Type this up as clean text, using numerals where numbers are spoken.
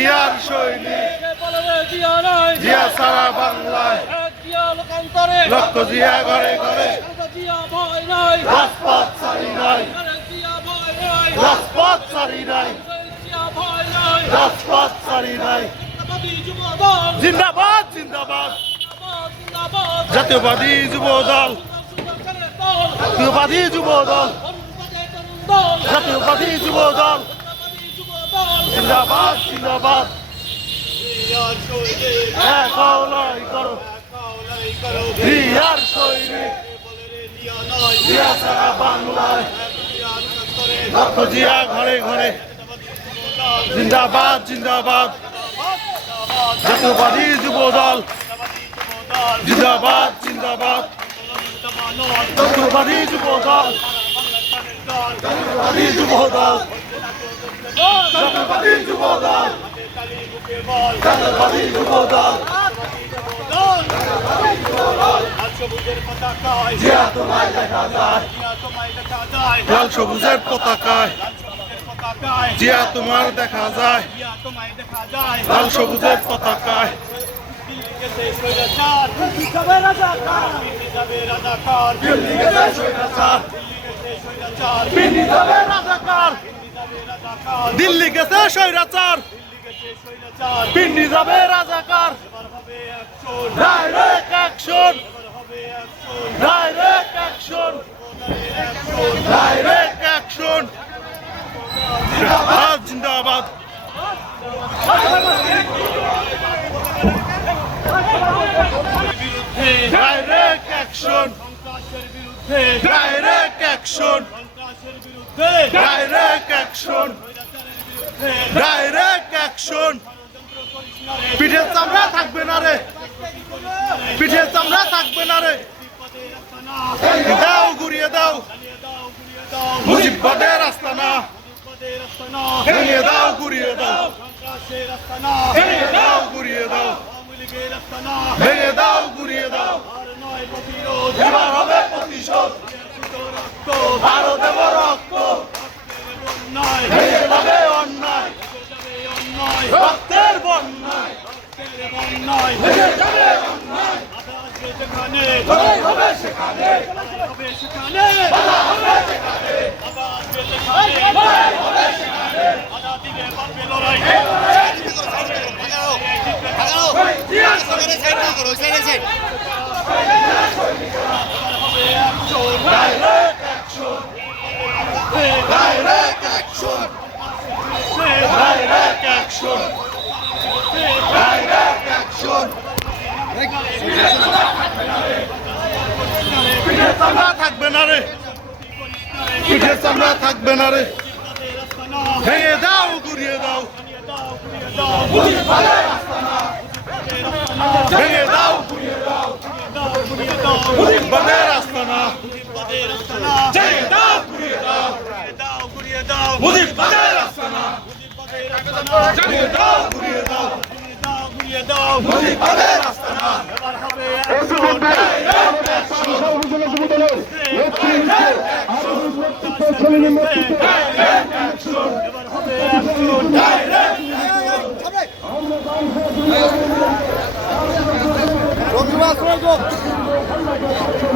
জিয়ার সৈনিক জিয়া সারা বাংলায় লক্ষ জিয়া ঘরে ঘরে রাজপথ ছাড়ি নাই রাজপথ ছাড়ি নাই রাজপথ ছাড়ি নাই জিন্দাবাদ জিন্দাবাদ জাতীয়বাদী যুব দল জাতীয়বাদী যুব দল জাতীয়বাদী যুব দল জিন্দাবাদ জিন্দাবাদ লড়াই করো জিয়ার সৈনিক জিয়া সারা বাংলায় লক্ষ জিয়া ঘরে ঘরে জিন্দাবাদ জিন্দাবাদ জাতীয়বাদী যুব দল জিন্দাবাদ জিন্দাবাদ জাতীয়বাদী যুব দল জাতীয়বাদী যুব দল জাতীয়বাদী যুব দল জাতীয়বাদী যুব দল জিয়া তোমায় দেখা যায় লাল সবুজের পতাকায় জিয়া তোমার দেখা যায় লাল সবুজের পতাকায় দিল্লি গেছে স্বৈরাচার পিন্ডি যাবে রাজাকার direct action direct action direct action জিন্দাবাদ জিন্দাবাদ direct action direct action direct action direct action পিঠের চামড়া থাকবে না রে পিঠের চামড়া থাকবে না রে দাও ঘুরিয়ে দাও মুজিববাদের রাস্তা না ভেঙে দাও ঘুরিয়ে দাও ভেঙে দাও ঘুরিয়ে দাও ভেঙে দাও ঘুরিয়ে দাও এবার হবে প্রতিশোধ আরো দেব রক্ত ভেঙে যাবে অন্যায় রক্তের বন্যায় ভেঙে যাবে অন্যায় লড়াই হবে সেখানে লড়াই হবে সেখানে Direct action! Direct action! Direct action! পিঠের চামড়া থাকবে না রে পিঠের চামড়া থাকবে না রে ভেঙে দাও ঘুরিয়ে দাও ভেঙে দাও ঘুরিয়ে দাও মুজিববাদের আস্তানা ভেঙে দাও ঘুরিয়ে দাও মুজিববাদের আস্তানা ভেঙে দাও ঘুরিয়ে দাও মুজিববাদের আস্তানা Direct action!